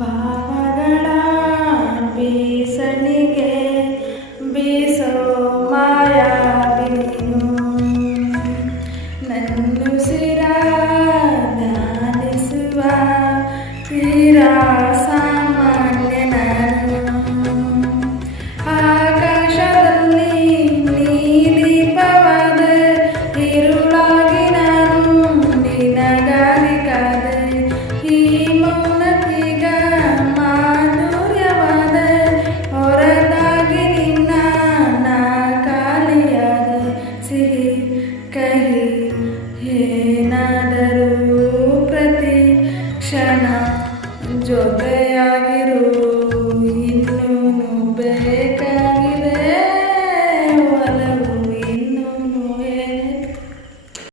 ಭಾವಗಳ ಬೀಸಣಿಗೆ ಬೀಸೋ ಮಾಯಾವಿನಿನು ನನ್ನುಸಿರ ಧ್ಯಾನಿಸುವ ತೀರಾ ಸಾಮಾನ್ಯ ನಾನು ಆಕಾಶದಲ್ಲಿ ನೀಲಿಪವಾದ ഇരുളാಗಿ ನಾನು ನಿನಗಾಗಿ ಕಾದೆ ಈ ಮೌನತೀಗ ಮಾಧುರ್ಯವಾದ ಹೊರತಾಗಿ ನಿನ್ನ ನಾ ಖಾಲಿಯಾದ ಸಿಹಿ ಕಹಿ ಏನಾದರೂ ಪ್ರತಿ ಕ್ಷಣ ಜೊತೆಯಾಗಿ